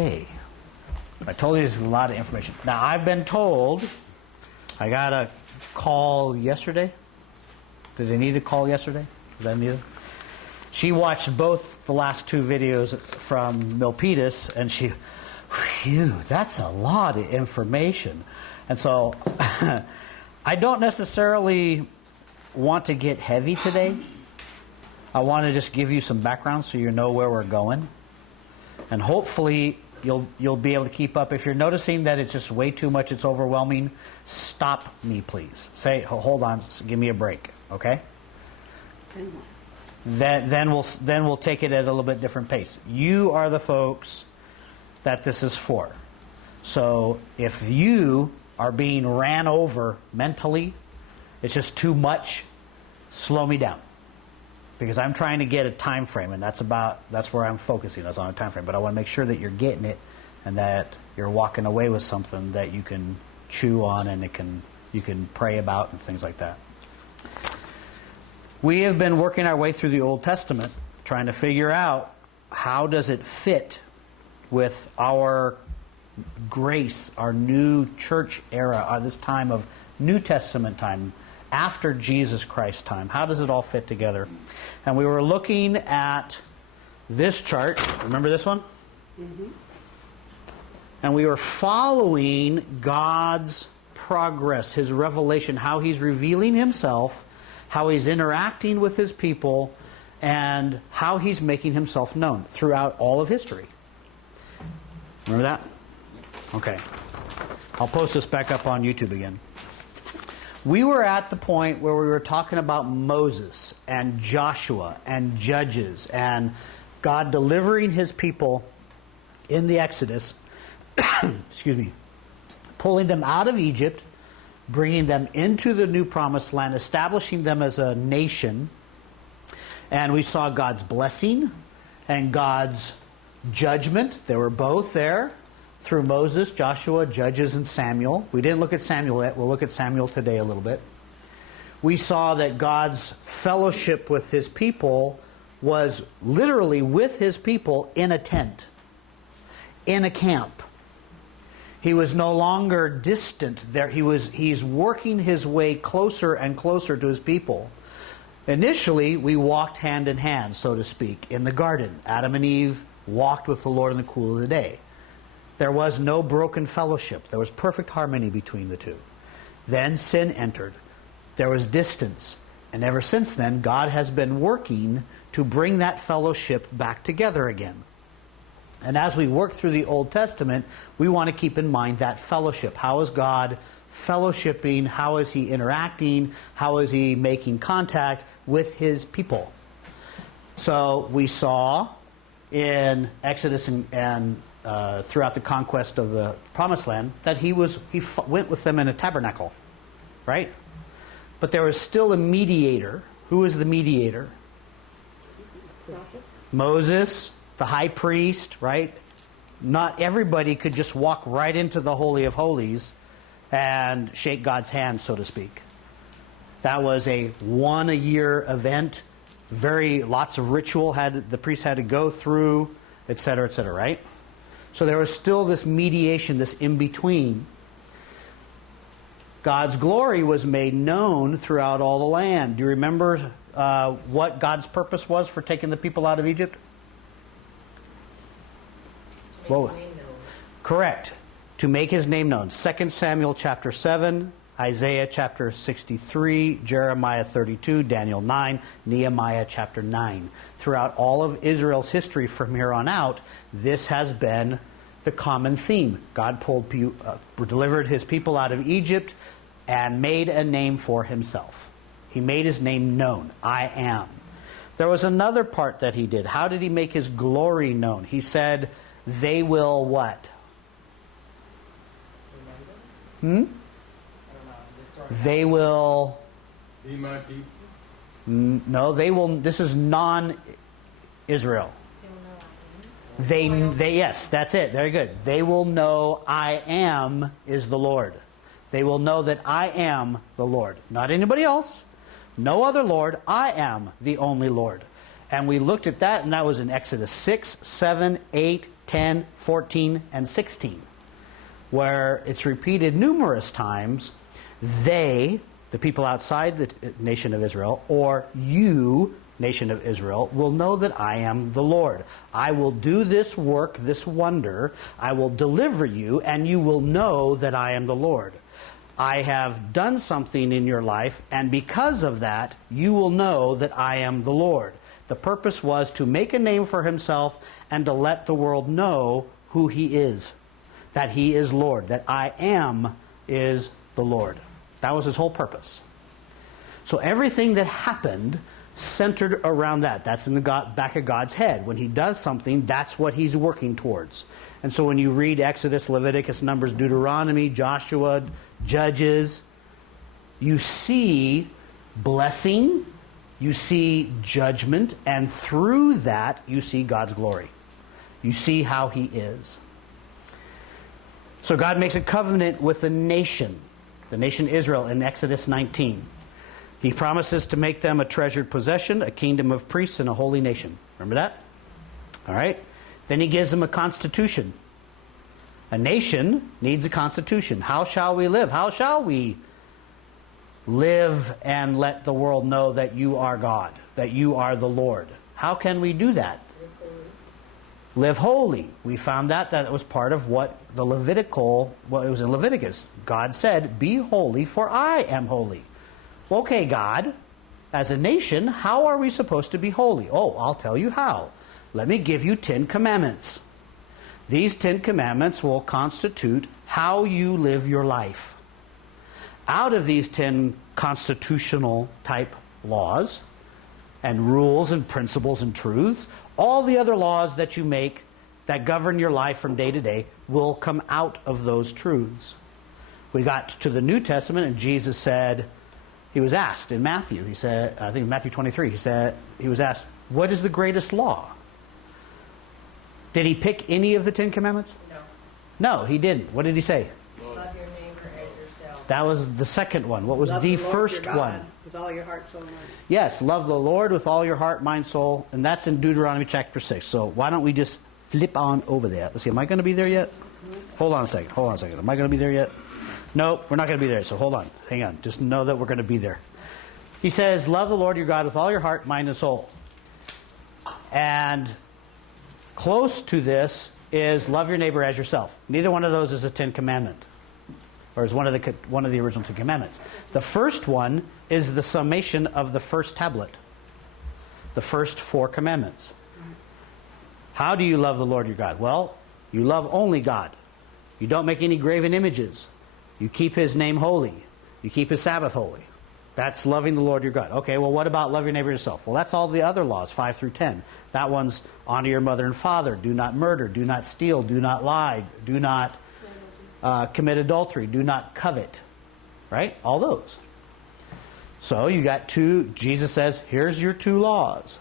Okay. I told you there's a lot of information. Now, I've been told I got a call yesterday. Did they need a call yesterday? Is that needed? She watched both the last two videos from Milpitas, and she, phew, that's a lot of information. And so I don't necessarily want to get heavy today. I want to just give you some background so you know where we're going. And hopefully you'll be able to keep up. If you're noticing that it's just way too much, it's overwhelming, stop me, please. Say, hold on, give me a break, okay? Then we'll take it at a little bit different pace. You are the folks that this is for. So if you are being ran over mentally, it's just too much, slow me down. Because I'm trying to get a time frame, and that's where I'm focusing. That's on a time frame. But I want to make sure that you're getting it, and that you're walking away with something that you can chew on, and you can pray about, and things like that. We have been working our way through the Old Testament, trying to figure out how does it fit with our grace, our new church era, this time of New Testament time, after Jesus Christ's time. How does it all fit together? And we were looking at this chart. Remember this one? Mm-hmm. And we were following God's progress, His revelation, how He's revealing Himself, how He's interacting with His people, and how He's making Himself known throughout all of history. Remember that? Okay. I'll post this back up on YouTube again. We were at the point where we were talking about Moses and Joshua and Judges and God delivering His people in the Exodus, excuse me, pulling them out of Egypt, bringing them into the new promised land, establishing them as a nation. And we saw God's blessing and God's judgment. They were both there through Moses, Joshua, Judges, and Samuel. We didn't look at Samuel yet. We'll look at Samuel today a little bit. We saw that God's fellowship with His people was literally with His people in a tent, in a camp. He was no longer distant there. He's working His way closer and closer to His people. Initially, we walked hand in hand, so to speak, in the garden. Adam and Eve walked with the Lord in the cool of the day. There was no broken fellowship. There was perfect harmony between the two. Then sin entered. There was distance. And ever since then, God has been working to bring that fellowship back together again. And as we work through the Old Testament, we want to keep in mind that fellowship. How is God fellowshipping? How is He interacting? How is He making contact with His people? So we saw in Exodus and throughout the conquest of the Promised Land that he went with them in a tabernacle, right? But there was still a mediator. Who was the mediator? Moses, the high priest, right? Not everybody could just walk right into the Holy of Holies and shake God's hand, so to speak. That was a one-a-year event. Lots of ritual the priest had to go through, etc., right? So there was still this mediation, this in-between. God's glory was made known throughout all the land. Do you remember what God's purpose was for taking the people out of Egypt? Well, correct. To make His name known. 2 Samuel chapter 7, Isaiah chapter 63, Jeremiah 32, Daniel 9, Nehemiah chapter 9. Throughout all of Israel's history from here on out, this has been the common theme. God delivered His people out of Egypt and made a name for Himself. He made His name known. I am. There was another part that He did. How did He make His glory known? He said, they will what? They will be my people. No, they will. This is non-Israel. Yes, that's it. Very good. They will know I am is the Lord. They will know that I am the Lord. Not anybody else. No other Lord. I am the only Lord. And we looked at that, and that was in Exodus 6, 7, 8, 10, 14, and 16, where it's repeated numerous times, they, the people outside the nation of Israel, or you, nation of Israel, will know that I am the Lord. I will do this work, this wonder. I will deliver you, and you will know that I am the Lord. I have done something in your life, and because of that, you will know that I am the Lord. The purpose was to make a name for himself and to let the world know who he is, that he is Lord, that I am is the Lord. That was his whole purpose. So everything that happened centered around that. That's in the back of God's head. When he does something, that's what he's working towards. And so when you read Exodus, Leviticus, Numbers, Deuteronomy, Joshua, Judges, you see blessing, you see judgment, and through that you see God's glory. You see how he is. So God makes a covenant with the nation Israel, in Exodus 19. He promises to make them a treasured possession, a kingdom of priests, and a holy nation. Remember that? All right. Then he gives them a constitution. A nation needs a constitution. How shall we live? How shall we live and let the world know that you are God, that you are the Lord? How can we do that? Live holy. We found that it was part of what it was in Leviticus. God said, be holy, for I am holy. Okay, God, as a nation, how are we supposed to be holy? Oh, I'll tell you how. Let me give you 10 commandments. These 10 commandments will constitute how you live your life. Out of these 10 constitutional type laws and rules and principles and truths, all the other laws that you make that govern your life from day to day will come out of those truths. We got to the New Testament, and Jesus said, he was asked in Matthew, he said, I think Matthew 23, he was asked, what is the greatest law? Did he pick any of the 10 commandments? No, he didn't. What did he say? Love your neighbor as yourself. That was the second one. What was the first one? With all your heart, soul, and mind. Yes, love the Lord with all your heart, mind, soul. And that's in Deuteronomy chapter 6. So why don't we just flip on over there? Let's see, am I going to be there yet? Hold on a second. Am I going to be there yet? No, we're not going to be there. So hold on. Hang on. Just know that we're going to be there. He says, love the Lord your God with all your heart, mind, and soul. And close to this is love your neighbor as yourself. Neither one of those is a 10 commandment, or is one of the original 10 commandments. The first one is the summation of the first tablet, the first 4 commandments. How do you love the Lord your God? Well, you love only God. You don't make any graven images. You keep his name holy. You keep his Sabbath holy. That's loving the Lord your God. Okay, well, what about love your neighbor yourself? Well, that's all the other laws, 5 through 10. That one's honor your mother and father. Do not murder. Do not steal. Do not lie. Do not commit adultery. Do not covet. Right? All those. So you got 2. Jesus says, here's your 2 laws.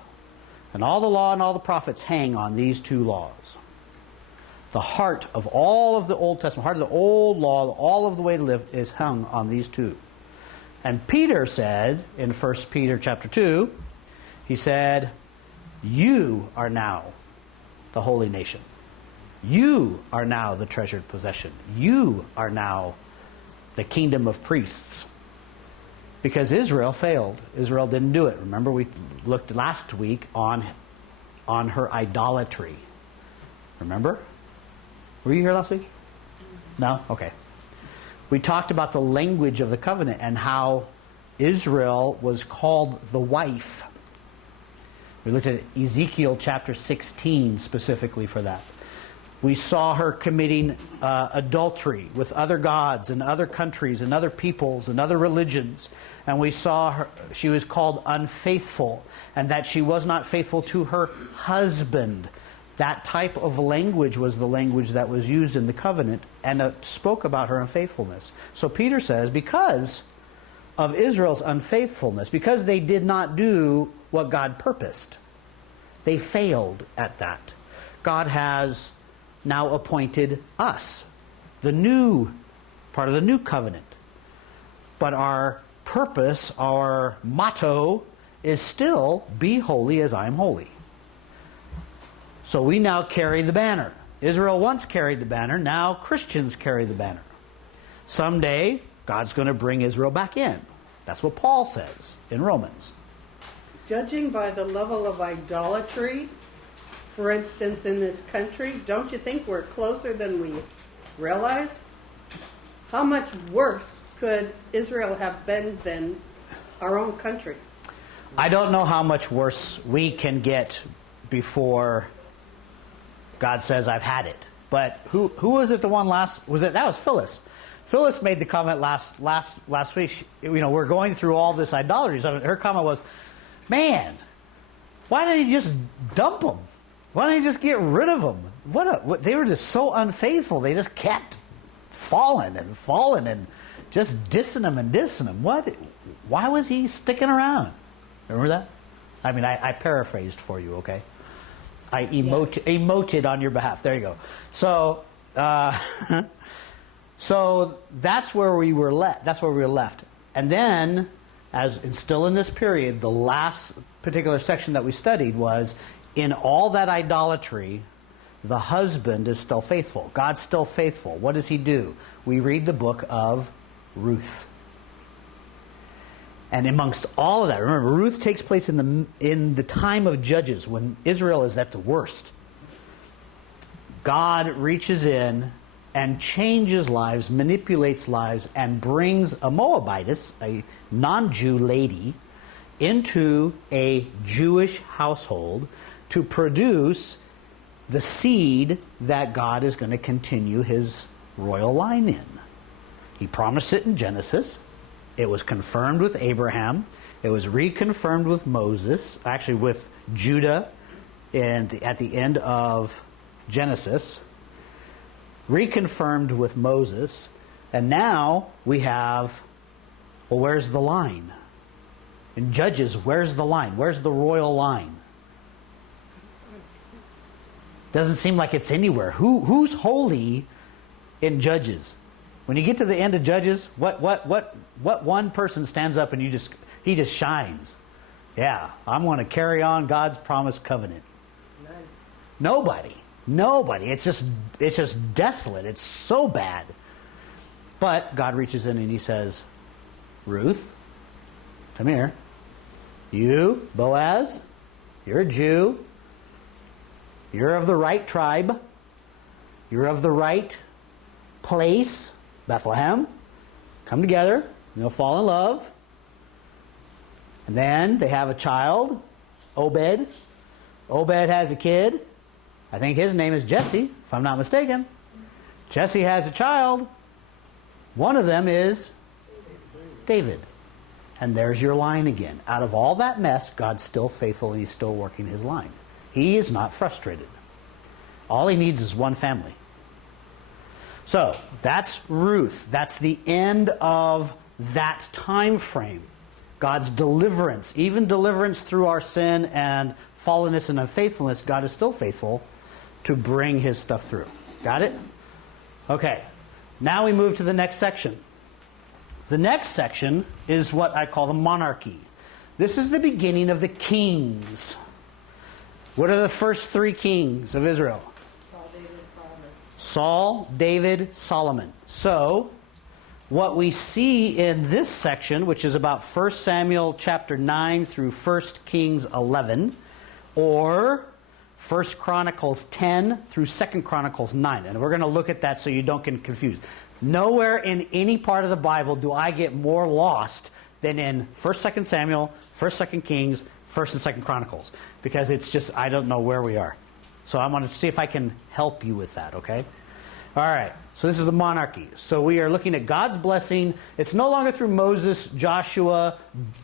And all the law and all the prophets hang on these 2 laws. The heart of all of the Old Testament, heart of the old law, all of the way to live is hung on these 2. And Peter said in 1 Peter chapter 2, he said, you are now the holy nation. You are now the treasured possession. You are now the kingdom of priests. Because Israel failed. Israel didn't do it. Remember, we looked last week on her idolatry. Remember? Were you here last week? No? Okay. We talked about the language of the covenant and how Israel was called the wife. We looked at Ezekiel chapter 16 specifically for that. We saw her committing adultery with other gods and other countries and other peoples and other religions. And we saw she was called unfaithful, and that she was not faithful to her husband. That type of language was the language that was used in the covenant, and it spoke about her unfaithfulness. So Peter says, because of Israel's unfaithfulness, because they did not do what God purposed, they failed at that. God has now appointed us, the new part of the new covenant. But our purpose, our motto, is still, be holy as I am holy. So we now carry the banner. Israel once carried the banner. Now Christians carry the banner. Someday, God's going to bring Israel back in. That's what Paul says in Romans. Judging by the level of idolatry, for instance, in this country, don't you think we're closer than we realize? How much worse could Israel have been than our own country? I don't know how much worse we can get before God says, I've had it. But who was it the one last? That was Phyllis. Phyllis made the comment last week. We're going through all this idolatry. So her comment was, man, why didn't he just dump them? Why didn't he just get rid of them? They were just so unfaithful. They just kept falling and just dissing them. Why was he sticking around? Remember that? I mean, I paraphrased for you, okay? I emoted on your behalf. There you go. So, so that's where we were left. And then, still in this period, the last particular section that we studied was, in all that idolatry, the husband is still faithful. God's still faithful. What does he do? We read the book of Ruth. And amongst all of that, remember, Ruth takes place in the time of Judges, when Israel is at the worst. God reaches in and changes lives, manipulates lives, and brings a Moabitess, a non-Jew lady, into a Jewish household to produce the seed that God is going to continue his royal line in. He promised it in Genesis. It was confirmed with Abraham. It was reconfirmed with Moses, actually with Judah, and at the end of Genesis, reconfirmed with Moses, and now we have, well, where's the line? In Judges, where's the line? Where's the royal line? Doesn't seem like it's anywhere. Who's holy in Judges? When you get to the end of Judges, what one person stands up and he just shines? Yeah, I'm going to carry on God's promised covenant. Nobody. It's just desolate. It's so bad. But God reaches in and he says, Ruth, come here. You, Boaz, you're a Jew. You're of the right tribe. You're of the right place, Bethlehem. Come together. You'll fall in love. And then they have a child, Obed. Obed has a kid. I think his name is Jesse, if I'm not mistaken. Jesse has a child. One of them is David. And there's your line again. Out of all that mess, God's still faithful and he's still working his line. He is not frustrated. All he needs is one family. So, that's Ruth. That's the end of that time frame. God's deliverance, even deliverance through our sin and fallenness and unfaithfulness, God is still faithful to bring his stuff through. Got it? Okay. Now we move to the next section. The next section is what I call the monarchy. This is the beginning of the kings. What are the first three kings of Israel? Saul, David, Solomon. So, what we see in this section, which is about 1 Samuel chapter 9 through 1 Kings 11, or 1 Chronicles 10 through 2 Chronicles 9. And we're going to look at that so you don't get confused. Nowhere in any part of the Bible do I get more lost than in 1st, 2nd Samuel, 1st, 2nd Kings, 1st and 2nd Chronicles. Because it's just, I don't know where we are. So I want to see if I can help you with that, okay? All right. So this is the monarchy. So we are looking at God's blessing. It's no longer through Moses, Joshua,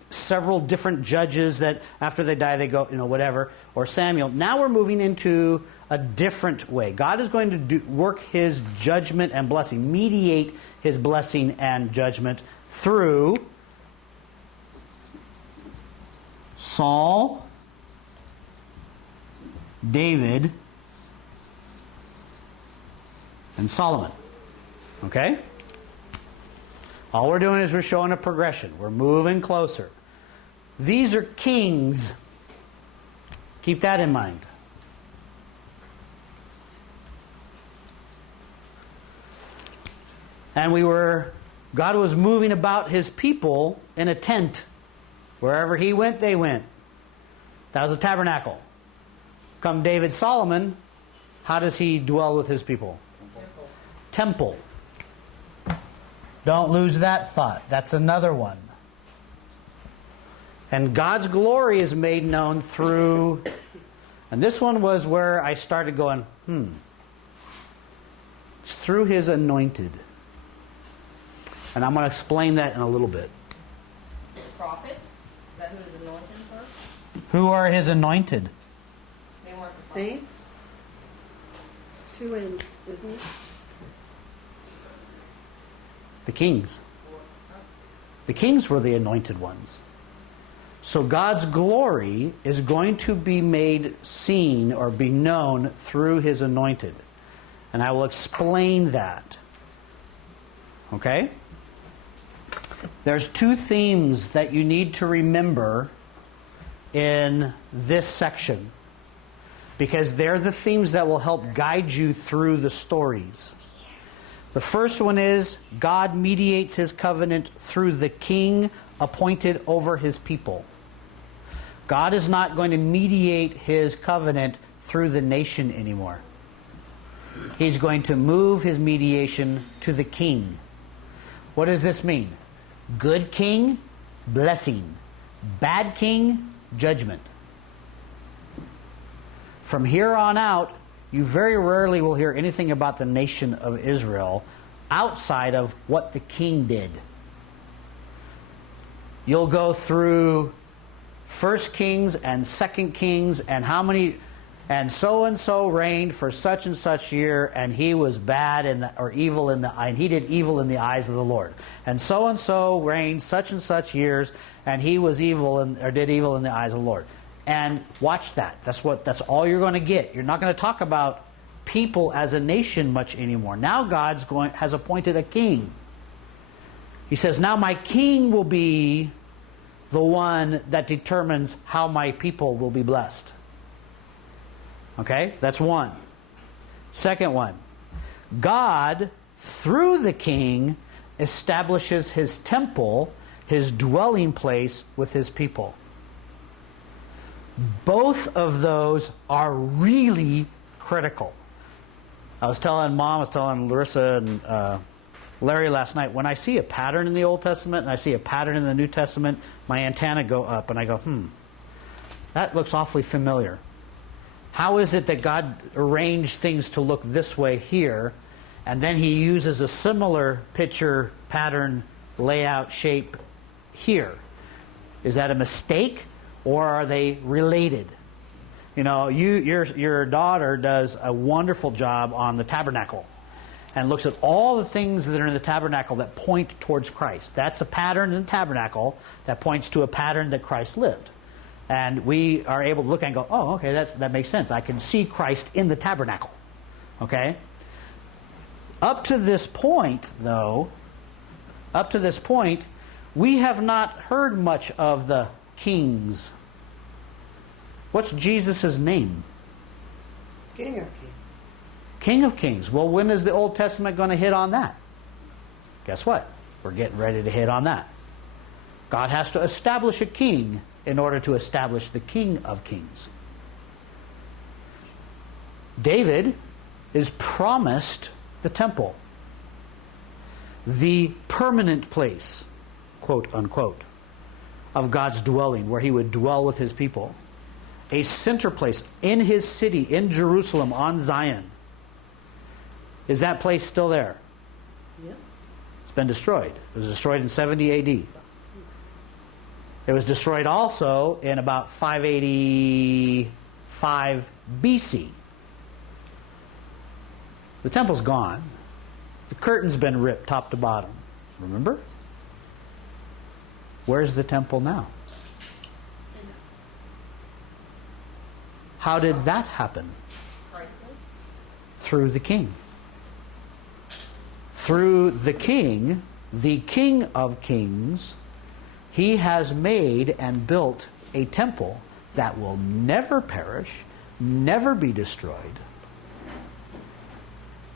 several different judges that after they die they go, whatever, or Samuel. Now we're moving into a different way. God is going to work his judgment and blessing, mediate his blessing and judgment through Saul, David, and Solomon. Okay? All we're doing is we're showing a progression. We're moving closer. These are kings. Keep that in mind. And God was moving about his people in a tent. Wherever he went, they went. That was a tabernacle. Come David Solomon, how does he dwell with his people? Temple. Don't lose that thought. That's another one. And God's glory is made known through, and this one was where I started going, it's through his anointed. And I'm going to explain that in a little bit. Prophet? Is that who his anointings are? Who are his anointed? They weren't the Saints? Two ends, isn't it? The kings. The kings were the anointed ones. So God's glory is going to be made seen or be known through his anointed. And I will explain that. Okay? There's two themes that you need to remember in this section, because they're the themes that will help guide you through the stories. The first one is God mediates his covenant through the king appointed over his people. God is not going to mediate his covenant through the nation anymore. He's going to move his mediation to the king. What does this mean? Good king, blessing. Bad king, judgment. From here on out, you very rarely will hear anything about the nation of Israel outside of what the king did. You'll go through 1 Kings and 2 Kings and how many, and so reigned for such and such year, and he was bad or evil in the eye, and he did evil in the eyes of the Lord. And so reigned such and such years, and he was evil or did evil in the eyes of the Lord. And watch that. That's all you're going to get. You're not going to talk about people as a nation much anymore. Now has appointed a king. He says, now my king will be the one that determines how my people will be blessed. Okay? That's one. Second one. God, through the king, establishes his temple, his dwelling place with his people. Both of those are really critical. I was telling Larissa and Larry last night, when I see a pattern in the Old Testament and I see a pattern in the New Testament, my antenna go up and I go, that looks awfully familiar. How is it that God arranged things to look this way here, and then he uses a similar picture, pattern, layout, shape here? Is that a mistake? Or are they related? You know, your daughter does a wonderful job on the tabernacle and looks at all the things that are in the tabernacle that point towards Christ. That's a pattern in the tabernacle that points to a pattern that Christ lived. And we are able to look and go, oh, okay, that makes sense. I can see Christ in the tabernacle. Okay? Up to this point, though, we have not heard much of the kings. What's Jesus' name? King of Kings. King of Kings. Well, when is the Old Testament going to hit on that? Guess what? We're getting ready to hit on that. God has to establish a king in order to establish the King of Kings. David is promised the temple, the permanent place, quote unquote, of God's dwelling, where he would dwell with his people. A center place in his city, in Jerusalem, on Zion. Is that place still there? Yep. It's been destroyed. It was destroyed in 70 A.D. It was destroyed also in about 585 B.C. The temple's gone. The curtain's been ripped top to bottom. Remember? Where's the temple now? How did that happen? Through the king. Through the king of kings, he has made and built a temple that will never perish, never be destroyed.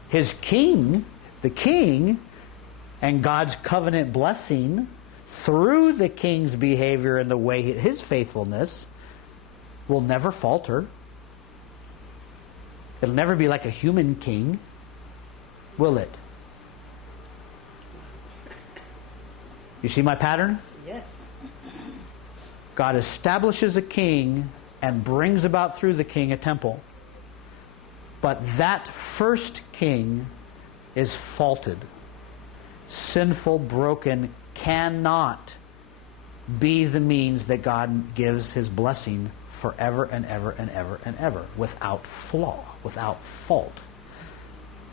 His king, the king, And God's covenant blessing through the king's behavior and the way his faithfulness will never falter. It'll never be like a human king, will it? You see my pattern? Yes. God establishes a king and brings about through the king a temple. But that first king is faulted. Sinful, broken, cannot be the means that God gives his blessing forever and ever and ever and ever, without flaw, without fault.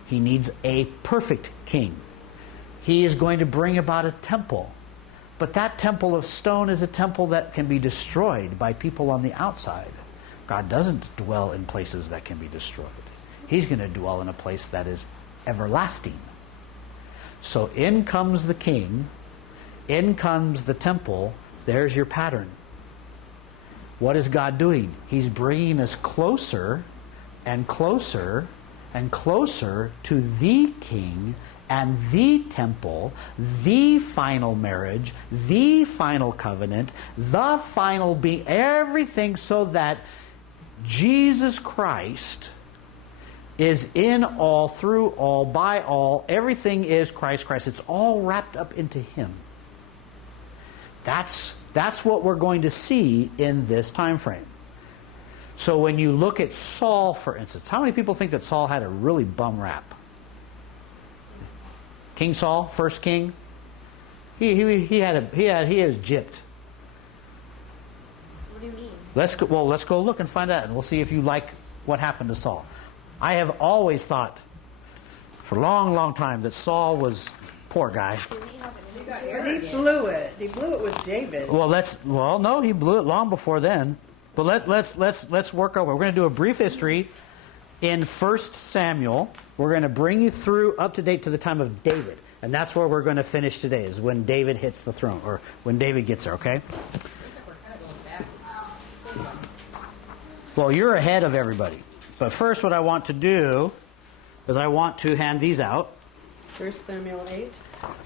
He needs a perfect king. He is going to bring about a temple. But that temple of stone is a temple that can be destroyed by people on the outside. God doesn't dwell in places that can be destroyed. He's going to dwell in a place that is everlasting. So in comes the king, in comes the temple. There's your pattern. What is God doing? He's bringing us closer and closer and closer to the king and the temple, the final marriage, the final covenant, the final being, everything, so that Jesus Christ is in all, through all, by all. Everything is Christ, Christ. It's all wrapped up into him. That's what we're going to see in this time frame. So when you look at Saul, for instance, how many people think that Saul had a really bum rap? King Saul, first king, he was gypped. What do you mean? Let's go look and find out, and we'll see if you like what happened to Saul. I have always thought, for a long, long time, that Saul was poor guy. But he blew it. He blew it with David. No, he blew it long before then. But let's work over. We're going to do a brief history in 1 Samuel. We're going to bring you through up to date to the time of David. And that's where we're going to finish today, is when David hits the throne, or when David gets there, okay? Well, you're ahead of everybody. But first what I want to do is I want to hand these out. 1 Samuel 8.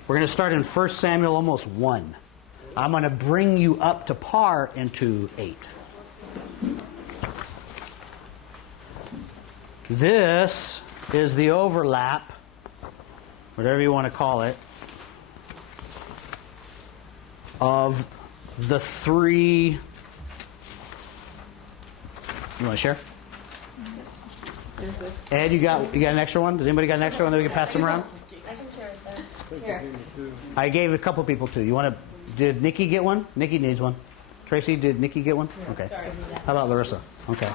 We're going to start in 1 Samuel almost 1. I'm going to bring you up to par into 8. This is the overlap, whatever you want to call it, of the three. You want to share? Ed, you got an extra one? Does anybody got an extra one that we can pass them around? I can share it then. Here. I gave a couple people too. You want to? Did Nikki get one? Nikki needs one. Tracy, did Nikki get one? Okay. How about Larissa? Okay.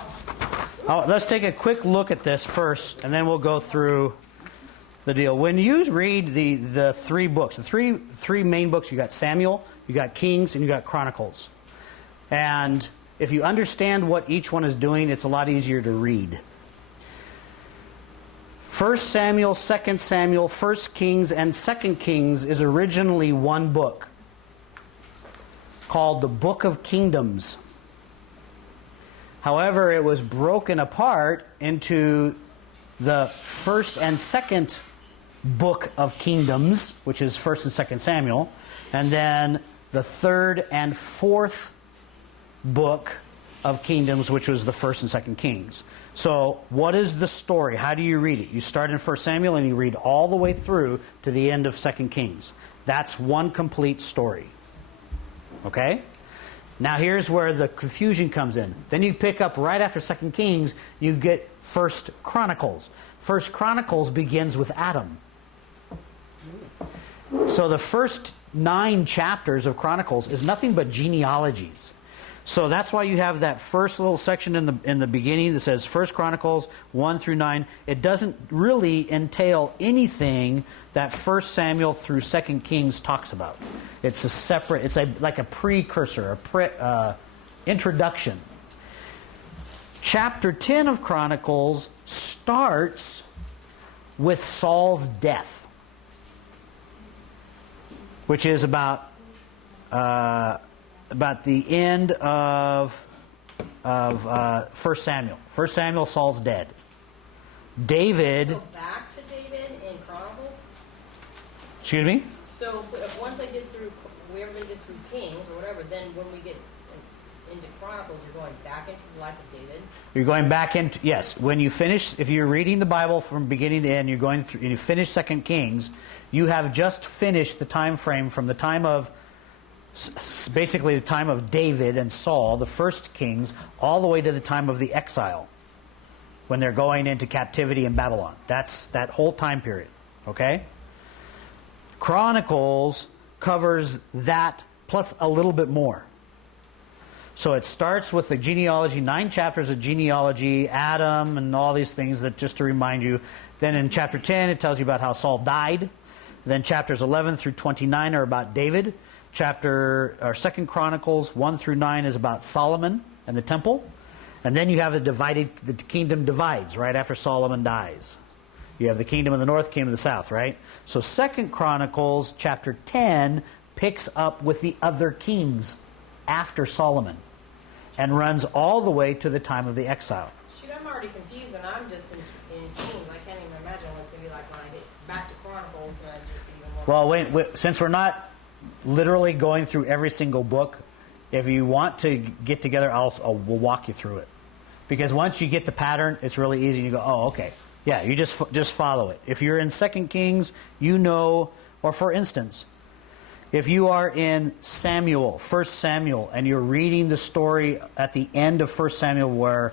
Let's take a quick look at this first, and then we'll go through the deal. When you read the three books, the three main books, you got Samuel, you got Kings, and you got Chronicles. And if you understand what each one is doing, it's a lot easier to read. 1 Samuel, 2 Samuel, 1 Kings, and 2 Kings is originally one book called the Book of Kingdoms. However, it was broken apart into the 1st and 2nd Book of Kingdoms, which is 1st and 2nd Samuel, and then the 3rd and 4th Book of Kingdoms, which was the 1st and 2nd Kings. So, what is the story? How do you read it? You start in 1 Samuel and you read all the way through to the end of 2 Kings. That's one complete story. Okay? Now here's where the confusion comes in. Then you pick up right after 2 Kings, you get 1 Chronicles. 1 Chronicles begins with Adam. So the first 9 chapters of Chronicles is nothing but genealogies. So that's why you have that first little section in the beginning that says 1 Chronicles 1 through 9. It doesn't really entail anything that 1 Samuel through 2 Kings talks about. It's a separate, like a precursor, introduction. Chapter 10 of Chronicles starts with Saul's death, which is about the end of 1 Samuel. 1 Samuel, Saul's dead. David. Go back to David in Chronicles? Excuse me? So once I get through, everybody gets through Kings or whatever, then when we get into Chronicles, you're going back into the life of David. You're going back into, yes, when you finish, if you're reading the Bible from beginning to end, you're going through, and you finish 2 Kings, you have just finished the time frame from the time of, basically the time of David and Saul, the first kings, all the way to the time of the exile, when they're going into captivity in Babylon. That's that whole time period, okay? Chronicles covers that plus a little bit more. So it starts with the genealogy, 9 chapters of genealogy, Adam, and all these things that just to remind you. Then in chapter 10, it tells you about how Saul died. Then chapters 11 through 29 are about David. 2 Chronicles 1 through 9 is about Solomon and the temple. And then you have the kingdom divides right after Solomon dies. You have the kingdom of the north, kingdom of the south, right? So 2 Chronicles chapter 10 picks up with the other kings after Solomon and runs all the way to the time of the exile. Shoot, I'm already confused, and I'm just in Kings. I can't even imagine what it's going to be like when I get back to Chronicles. And I just even Well, since we're not literally going through every single book, if you want to get together, we'll walk you through it. Because once you get the pattern, it's really easy. You go, oh, okay. Yeah, you just follow it. If you're in 2 Kings, you know, or for instance, if you are in Samuel, 1 Samuel, and you're reading the story at the end of 1 Samuel where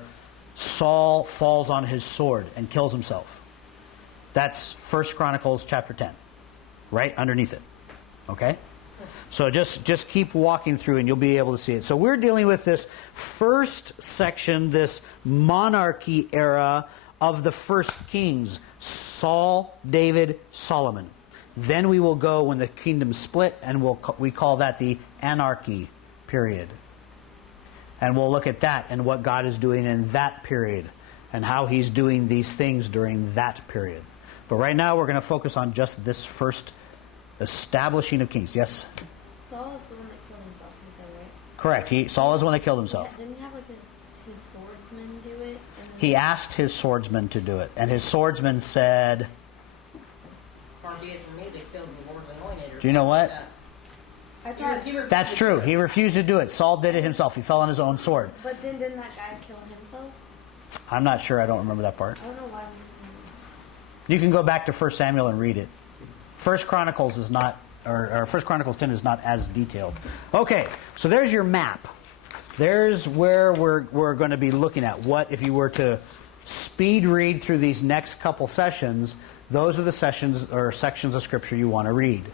Saul falls on his sword and kills himself, that's 1 Chronicles chapter 10, right underneath it. Okay? So just keep walking through and you'll be able to see it. So we're dealing with this first section, this monarchy era of the first kings, Saul, David, Solomon. Then we will go when the kingdom split, and we call that the anarchy period. And we'll look at that and what God is doing in that period and how he's doing these things during that period. But right now we're going to focus on just this first establishing of kings. Yes? Saul is the one that killed himself, you said, right? Correct. Saul is the one that killed himself. Yeah, didn't he have like his swordsman do it? And then He asked his swordsman to do it. And his swordsman said, far be it from me, they killed the Lord's anointed. do you know what? I thought, That's true. He refused to do it. Saul did it himself. He fell on his own sword. but then didn't that guy kill himself? I'm not sure. I don't remember that part. I don't know why. You can go back to 1 Samuel and read it. 1 Chronicles is not, or 1 Chronicles 10 is not as detailed. Okay, so there's your map. There's where we're going to be looking at. What, if you were to speed read through these next couple sessions, those are the sessions or sections of Scripture you want to read.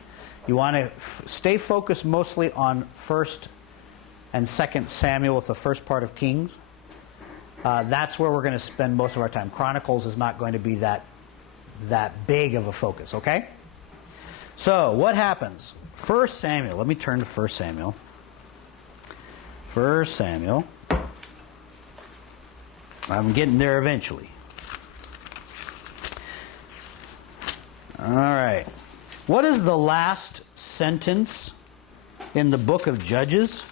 You want to stay focused mostly on 1 and 2 Samuel with the first part of Kings. That's where we're going to spend most of our time. Chronicles is not going to be that big of a focus, okay? So, what happens? 1 Samuel. Let me turn to 1 Samuel. 1 Samuel. I'm getting there eventually. All right. What is the last sentence in the book of Judges?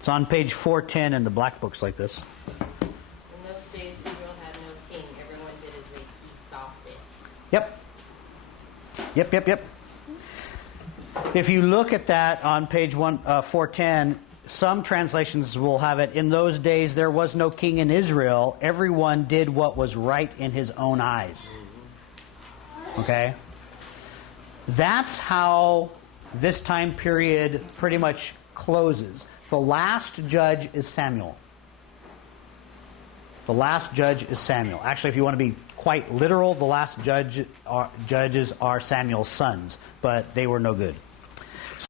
It's on page 410 in the black books like this. In those days, Israel had no king. Everyone did as Esau did. Yep. Yep. If you look at that on page 410, some translations will have it, in those days there was no king in Israel. Everyone did what was right in his own eyes. Okay? That's how this time period pretty much closes. The last judge is Samuel. The last judge is Samuel. Actually, if you want to be quite literal, the last judges are Samuel's sons, but they were no good.